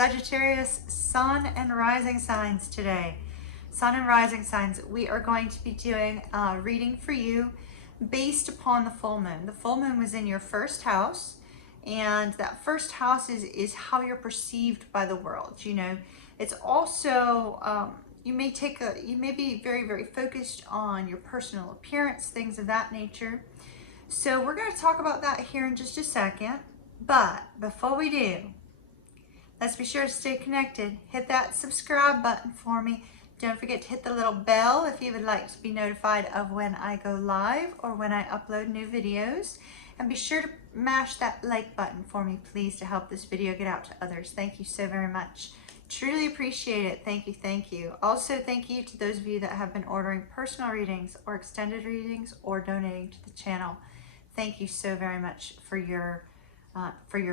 Sagittarius, Sun and Rising signs today. Sun and Rising signs, we are going to be doing a reading for you based upon the full moon. The full moon was in your first house, and that first house is how you're perceived by the world. You know, it's also, you may be very, very focused on your personal appearance, things of that nature. So we're going to talk about that here in just a second. But before we do, let's be sure to stay connected. Hit that subscribe button for me. Don't forget to hit the little bell if you would like to be notified of when I go live or when I upload new videos. And be sure to mash that like button for me, please, to help this video get out to others. Thank you so very much. Truly appreciate it. Thank you, thank you. Also, thank you to those of you that have been ordering personal readings or extended readings or donating to the channel. Thank you so very much for your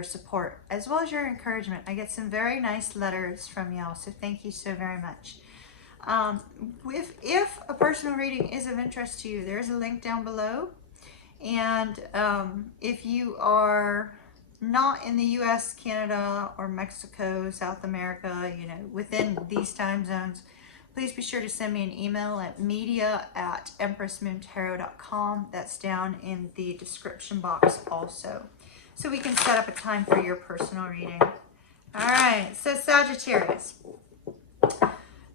support, as well as your encouragement. I get some very nice letters from y'all, so thank you so very much. If a personal reading is of interest to you, there's a link down below. And if you are not in the US, Canada, or Mexico, South America, you know, within these time zones, please be sure to send me an email at media@empressmoontarot.com. That's down in the description box also, so we can set up a time for your personal reading. All right, so Sagittarius.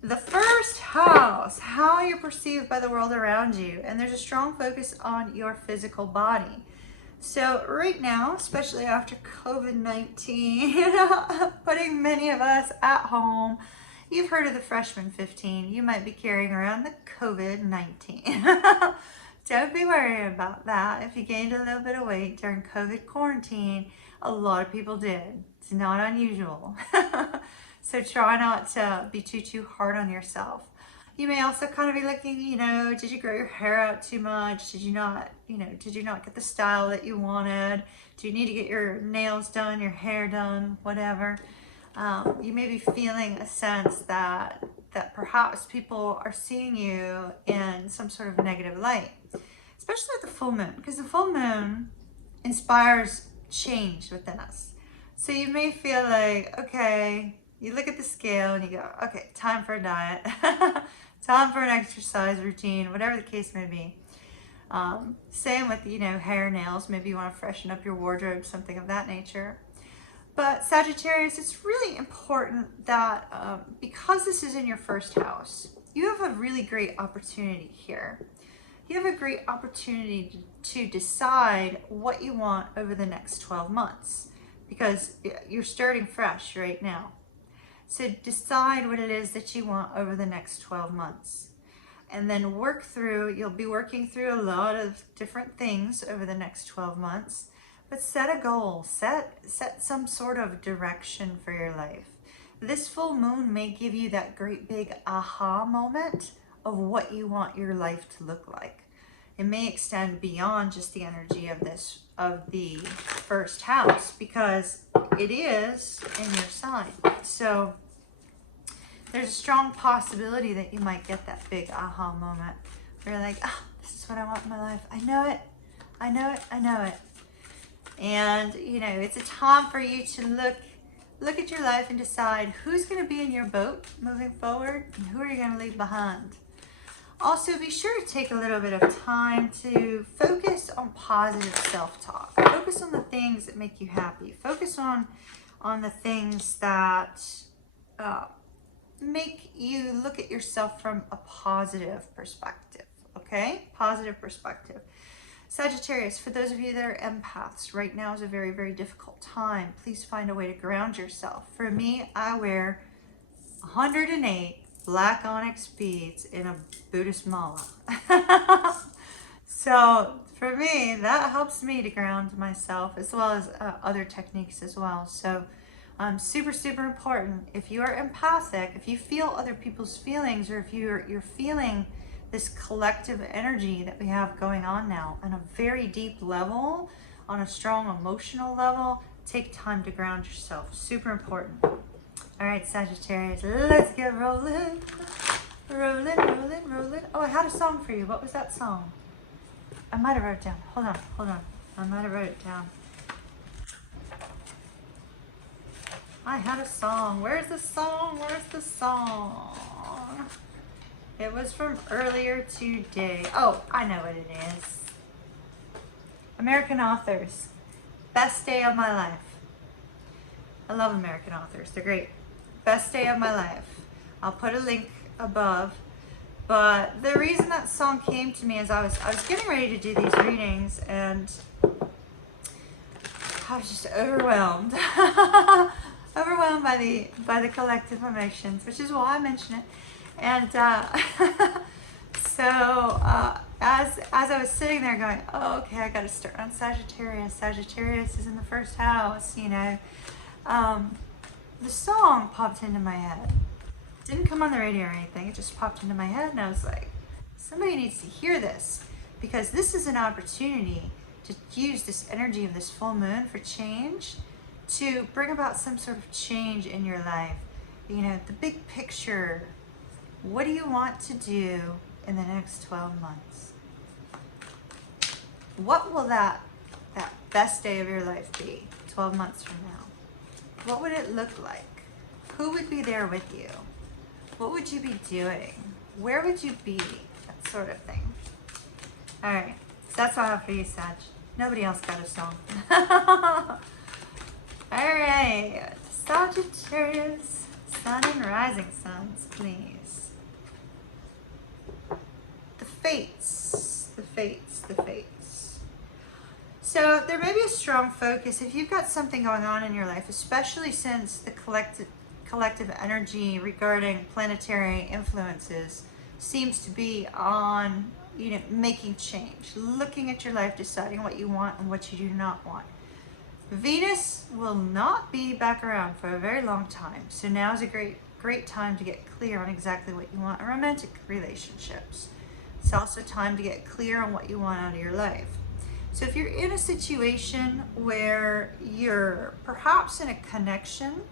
The first house, how you're perceived by the world around you. And there's a strong focus on your physical body. So right now, especially after COVID-19, putting many of us at home, you've heard of the freshman 15. You might be carrying around the COVID-19. Don't be worried about that. If you gained a little bit of weight during COVID quarantine, a lot of people did. It's not unusual. So try not to be too hard on yourself. You may also kind of be looking, you know, did you grow your hair out too much? Did you not get the style that you wanted? Do you need to get your nails done, your hair done, whatever? You may be feeling a sense that perhaps people are seeing you in some sort of negative light, especially with the full moon, because the full moon inspires change within us. So you may feel like, okay, you look at the scale and you go, okay, time for a diet, time for an exercise routine, whatever the case may be. Same with, you know, hair, nails. Maybe you want to freshen up your wardrobe, something of that nature. But Sagittarius, it's really important that because this is in your first house, you have a really great opportunity here. You have a great opportunity to decide what you want over the next 12 months because you're starting fresh right now. So decide what it is that you want over the next 12 months. And then you'll be working through a lot of different things over the next 12 months. But set a goal, set some sort of direction for your life. This full moon may give you that great big aha moment of what you want your life to look like. It may extend beyond just the energy of the first house, because it is in your sign. So there's a strong possibility that you might get that big aha moment where you're like, oh, this is what I want in my life. I know it, I know it, I know it. And, you know, it's a time for you to look at your life and decide who's going to be in your boat moving forward and who are you going to leave behind. Also, be sure to take a little bit of time to focus on positive self-talk. Focus on the things that make you happy. Focus on the things that make you look at yourself from a positive perspective, okay? Positive perspective. Sagittarius, for those of you that are empaths, right now is a very, very difficult time. Please find a way to ground yourself. For me, I wear 108 black onyx beads in a Buddhist mala. So for me, that helps me to ground myself, as well as other techniques as well. So super, super important. If you are empathic, if you feel other people's feelings, or if you're feeling this collective energy that we have going on now on a very deep level, on a strong emotional level, take time to ground yourself. Super important. All right, Sagittarius, let's get rolling. Rolling, rolling, rolling. Oh, I had a song for you. What was that song? I might have wrote it down. Hold on. I might have wrote it down. I had a song. Where's the song? Where's the song? It was from earlier today. Oh, I know what it is. American authors. Best day of my life. I love American authors. They're great. Best day of my life. I'll put a link above. But the reason that song came to me is I was getting ready to do these readings, and I was just overwhelmed. Overwhelmed by the collective emotions, which is why I mention it. And as I was sitting there going, oh, okay, I got to start on Sagittarius. Sagittarius is in the first house, you know. The song popped into my head. It didn't come on the radio or anything. It just popped into my head, and I was like, somebody needs to hear this, because this is an opportunity to use this energy of this full moon for change, to bring about some sort of change in your life. You know, the big picture. What do you want to do in the next 12 months? What will that best day of your life be 12 months from now? What would it look like? Who would be there with you? What would you be doing? Where would you be? That sort of thing. All right, so that's all I have for you, Sag. Nobody else got a song. All right, Sagittarius, Sun and Rising Suns, please. The fates, the fates, the fates. So there may be a strong focus if you've got something going on in your life, especially since the collective energy regarding planetary influences seems to be on, you know, making change, looking at your life, deciding what you want and what you do not want. Venus will not be back around for a very long time, so now is a great time to get clear on exactly what you want in romantic relationships. It's also time to get clear on what you want out of your life. So if you're in a situation where you're perhaps in a connection,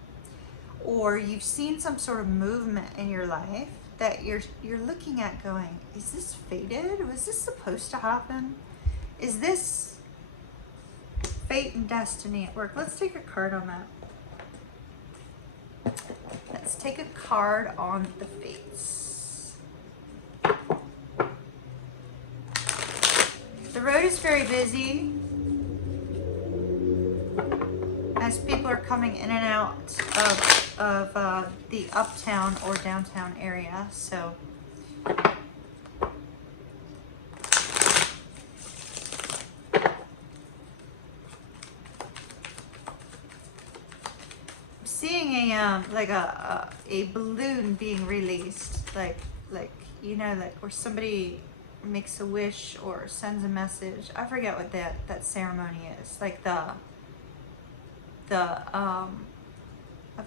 or you've seen some sort of movement in your life that you're looking at going, is this fated? Was this supposed to happen? Is this fate and destiny at work? Let's take a card on that. Let's take a card on the fates. The road is very busy as people are coming in and out of the uptown or downtown area. So seeing a balloon being released, like you know, like where somebody makes a wish or sends a message. I forget what that ceremony is. Like I've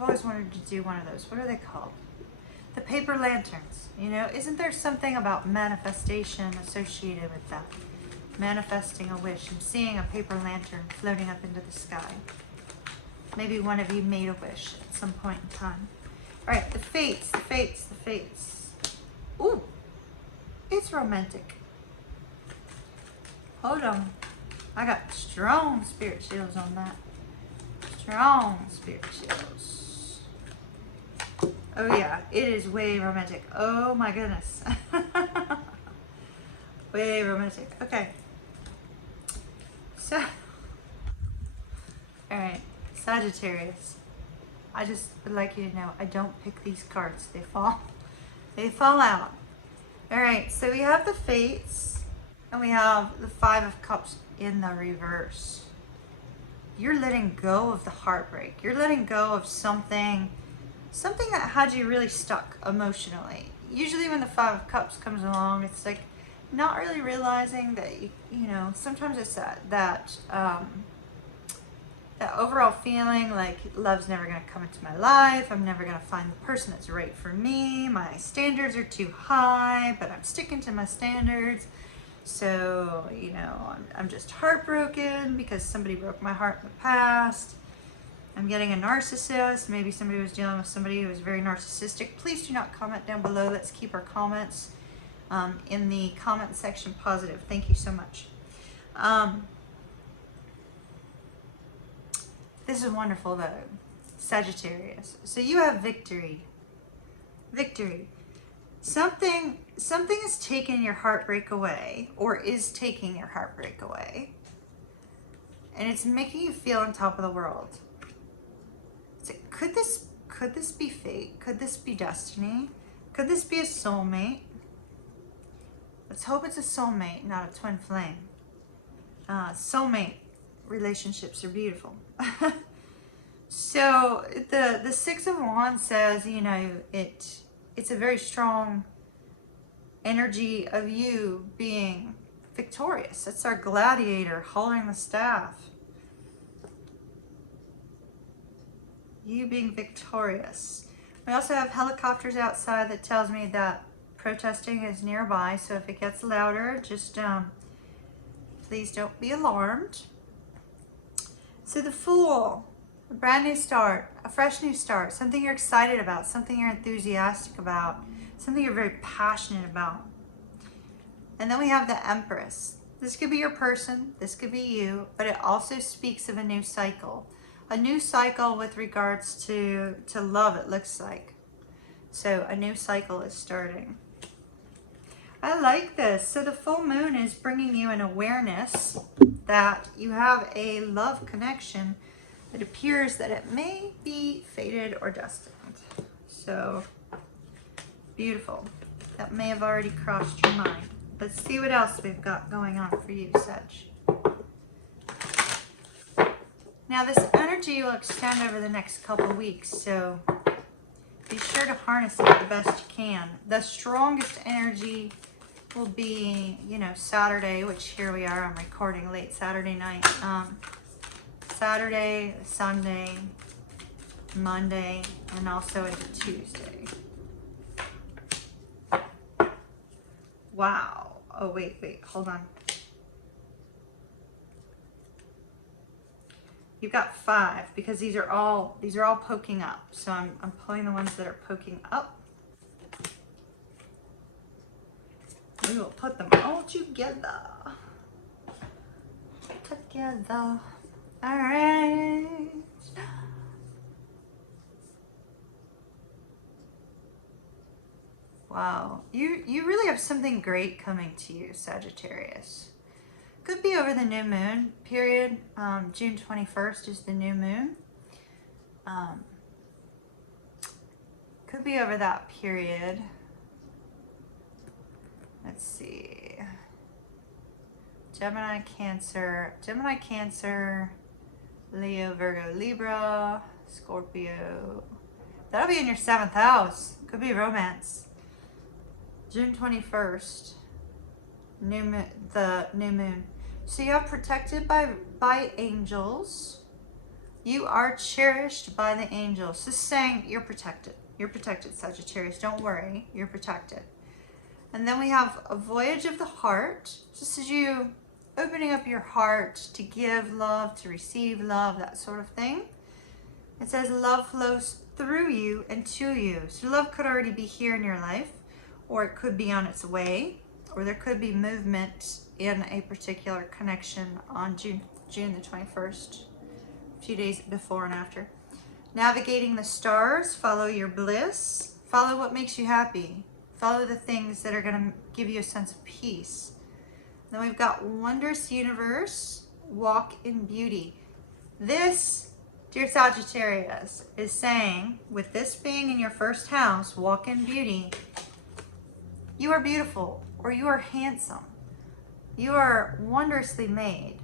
always wanted to do one of those. What are they called? The paper lanterns. You know, isn't there something about manifestation associated with that? Manifesting a wish and seeing a paper lantern floating up into the sky. Maybe one of you made a wish at some point in time. All right, the fates, the fates, the fates. Ooh, it's romantic. Hold on. I got strong spirit shields on that. Strong spirit shields. Oh yeah, it is way romantic. Oh my goodness. Way romantic. Okay. So, all right. Sagittarius, I just would like you to know I don't pick these cards. They fall out. All right, so we have the fates and we have the 5 of Cups in the reverse. You're letting go of the heartbreak. You're letting go of something that had you really stuck emotionally. Usually when the 5 of Cups comes along, it's like not really realizing that, you know, sometimes it's that overall feeling like love's never going to come into my life. I'm never going to find the person that's right for me. My standards are too high, but I'm sticking to my standards. So, you know, I'm just heartbroken because somebody broke my heart in the past. I'm getting a narcissist. Maybe somebody was dealing with somebody who was very narcissistic. Please do not comment down below. Let's keep our comments in the comment section positive. Thank you so much. This is wonderful though. Sagittarius. So you have victory. Victory. Something is taking your heartbreak away, or is taking your heartbreak away. And it's making you feel on top of the world. So could this be fate? Could this be destiny? Could this be a soulmate? Let's hope it's a soulmate, not a twin flame. Soulmate relationships are beautiful. So the Six of Wands says, you know, it's a very strong energy of you being victorious. That's our gladiator holding the staff. You being victorious. We also have helicopters outside that tells me that protesting is nearby. So if it gets louder, just please don't be alarmed. So the Fool, a brand new start, a fresh new start, something you're excited about, something you're enthusiastic about, something you're very passionate about. And then we have the Empress. This could be your person, this could be you, but it also speaks of a new cycle. A new cycle with regards to love, it looks like. So a new cycle is starting. I like this. So the full moon is bringing you an awareness that you have a love connection. It appears that it may be fated or destined. So beautiful. That may have already crossed your mind. Let's see what else we've got going on for you, Sag. Now this energy will extend over the next couple of weeks, so be sure to harness it the best you can. The strongest energy will be, you know, Saturday, which here we are, I'm recording late Saturday night. Saturday, Sunday, Monday, and also into Tuesday. Wow. Oh, wait, hold on. You've got 5 because these are all poking up. So I'm pulling the ones that are poking up. We will put them all together. Together. All right. Wow. You really have something great coming to you, Sagittarius. Could be over the new moon period. June 21st is the new moon. Could be over that period. Let's see. Gemini, Cancer, Leo, Virgo, Libra, Scorpio. That'll be in your 7th house. Could be romance. June 21st, the new moon. So you are protected by angels. You are cherished by the angels. Just saying you're protected. You're protected, Sagittarius. Don't worry. You're protected. And then we have a voyage of the heart. Just as you opening up your heart to give love, to receive love, that sort of thing. It says love flows through you and to you. So love could already be here in your life, or it could be on its way, or there could be movement in a particular connection on June the 21st, a few days before and after. Navigating the stars, follow your bliss, follow what makes you happy, follow the things that are going to give you a sense of peace. Then we've got wondrous universe, walk in beauty. This, dear Sagittarius, is saying, with this being in your 1st house, walk in beauty, you are beautiful, or you are handsome. You are wondrously made.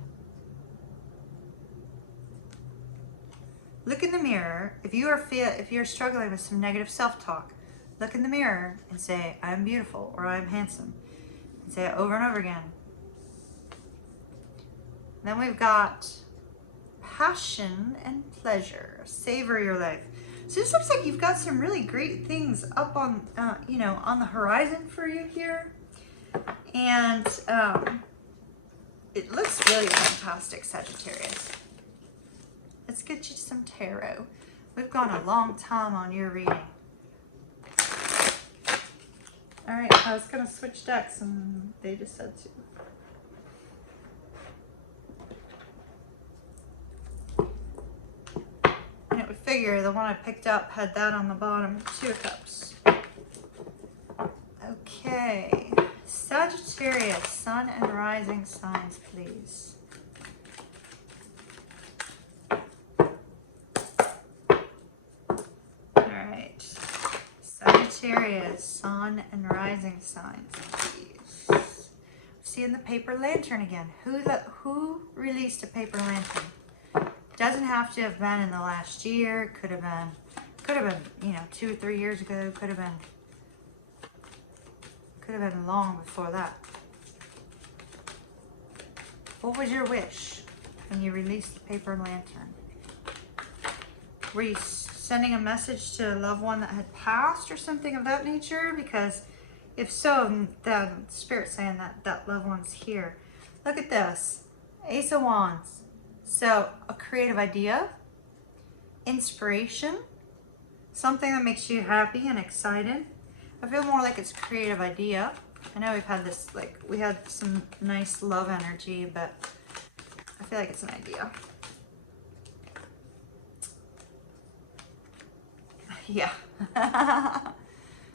Look in the mirror. If you're struggling with some negative self-talk, look in the mirror and say, I'm beautiful, or I'm handsome. And say it over and over again. Then we've got passion and pleasure. Savor your life. So this looks like you've got some really great things up on, on the horizon for you here. And it looks really fantastic, Sagittarius. Let's get you some tarot. We've gone a long time on your reading. All right, I was going to switch decks and they just said to. And it would fit figure the one I picked up had that on the bottom. 2 of Cups. Okay. Sagittarius, Sun and Rising signs, please. Alright. Sagittarius, Sun and Rising signs, please. Seeing the paper lantern again. Who released a paper lantern? Doesn't have to have been in the last year. Could have been, you know, 2 or 3 years ago. Could have been long before that. What was your wish when you released the paper lantern? Were you sending a message to a loved one that had passed or something of that nature? Because if so, the Spirit's saying that that loved one's here. Look at this. Ace of Wands. So a creative idea, inspiration, something that makes you happy and excited. I feel more like it's a creative idea. I know we've had this, like, we had some nice love energy, but I feel like it's an idea. Yeah.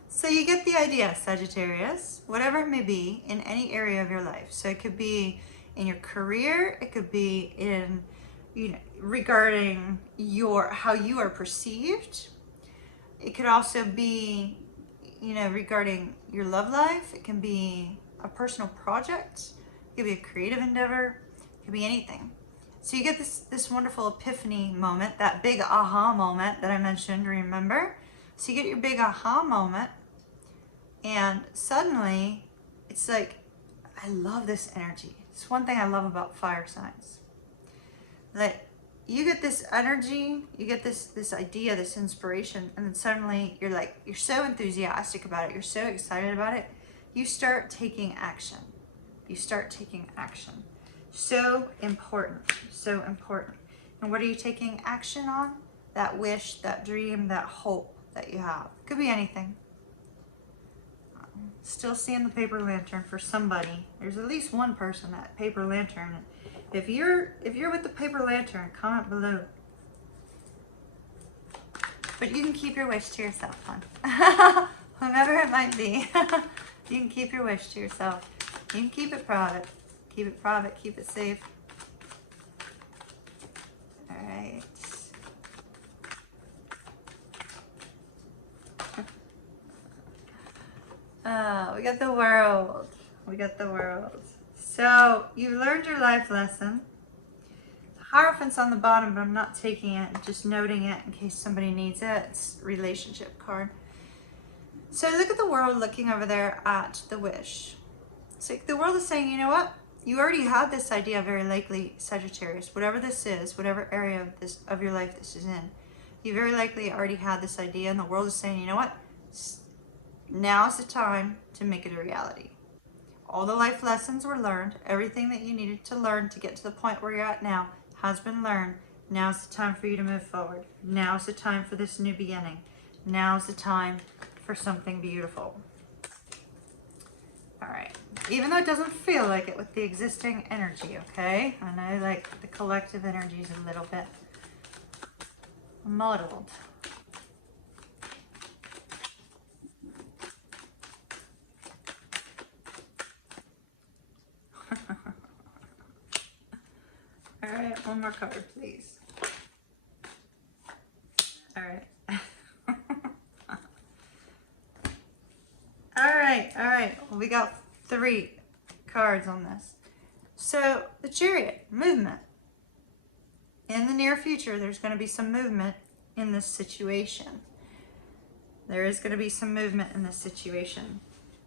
So you get the idea, Sagittarius, whatever it may be in any area of your life. So it could be in your career, it could be in, you know, regarding how you are perceived. It could also be, you know, regarding your love life. It can be a personal project. It could be a creative endeavor. It could be anything. So you get this wonderful epiphany moment, that big aha moment that I mentioned, remember? So you get your big aha moment, and suddenly it's like, I love this energy. It's one thing I love about fire signs. That you get this energy, you get this idea, this inspiration, and then suddenly you're like, you're so enthusiastic about it, you're so excited about it, you start taking action. You start taking action. So important, so important. And what are you taking action on? That wish, that dream, that hope that you have. Could be anything. Still seeing the paper lantern for somebody. There's at least one person, that paper lantern. If you're with the paper lantern, comment below. But you can keep your wish to yourself, hon. Whomever it might be. You can keep your wish to yourself. You can keep it private. Keep it private, keep it safe. All right. We got the World. We got the World. So you learned your life lesson. Hierophant's on the bottom, but I'm not taking it, just noting it in case somebody needs it. It's a relationship card. So look at the World looking over there at the wish. So the World is saying, you know what? You already had this idea, very likely, Sagittarius. Whatever this is, whatever area of your life this is in, you very likely already had this idea, and the World is saying, you know what? Now's the time to make it a reality. All the life lessons were learned. Everything that you needed to learn to get to the point where you're at now has been learned. Now's the time for you to move forward. Now's the time for this new beginning. Now's the time for something beautiful. All right. Even though it doesn't feel like it with the existing energy, okay? I know, like, the collective energy is a little bit muddled. All right, one more card, please. All right. All right. Well, we got 3 cards on this. So the Chariot, movement. In the near future, there's going to be some movement in this situation. There is going to be some movement in this situation.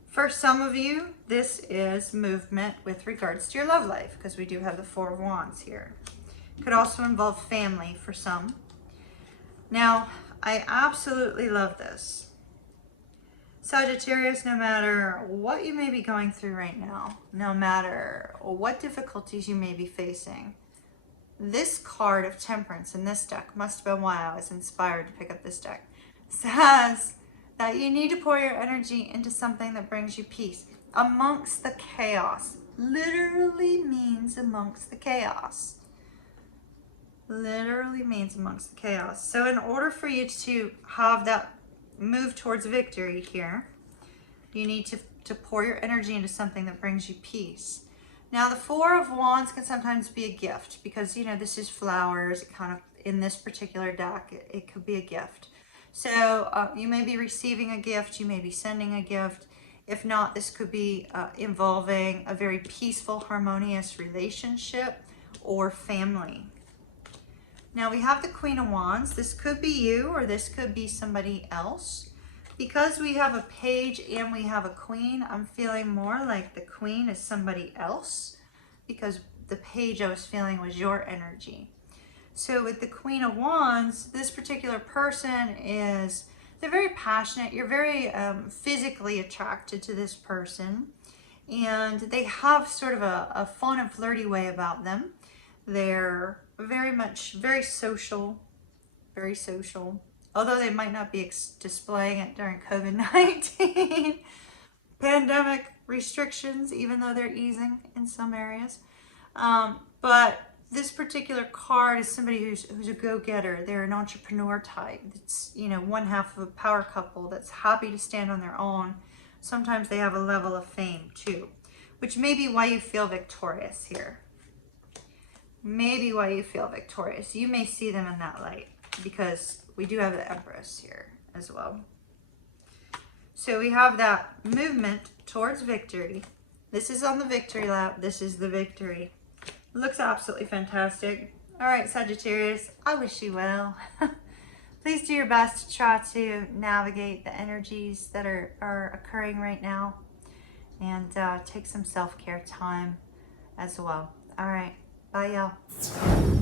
For some of you, this is movement with regards to your love life, because we do have the 4 of Wands here. Could also involve family for some. Now, I absolutely love this. Sagittarius, no matter what you may be going through right now, no matter what difficulties you may be facing, this card of Temperance in this deck, must have been why I was inspired to pick up this deck, says that you need to pour your energy into something that brings you peace amongst the chaos. Literally means amongst the chaos. Literally means amongst the chaos. So in order for you to have that move towards victory here, you need to pour your energy into something that brings you peace. Now the Four of Wands can sometimes be a gift because, you know, this is flowers. It kind of, in this particular deck, it could be a gift. So you may be receiving a gift, you may be sending a gift. If not, this could be involving a very peaceful, harmonious relationship or family. Now we have the Queen of Wands. This could be you or this could be somebody else. Because we have a page and we have a queen, I'm feeling more like the queen is somebody else because the page I was feeling was your energy. So with the Queen of Wands, this particular person is, they're very passionate. You're very physically attracted to this person. And they have sort of a fun and flirty way about them. They're very social, very social. Although they might not be displaying it during COVID-19 pandemic restrictions, even though they're easing in some areas. But this particular card is somebody who's a go-getter. They're an entrepreneur type. It's, you know, one half of a power couple that's happy to stand on their own. Sometimes they have a level of fame too, which may be why you feel victorious here. Maybe why you feel victorious. You may see them in that light because we do have the Empress here as well. So we have that movement towards victory. This is on the victory lap. This is the victory. Looks absolutely fantastic. All right, Sagittarius, I wish you well. Please do your best to try to navigate the energies that are occurring right now and take some self-care time as well. All right, bye y'all.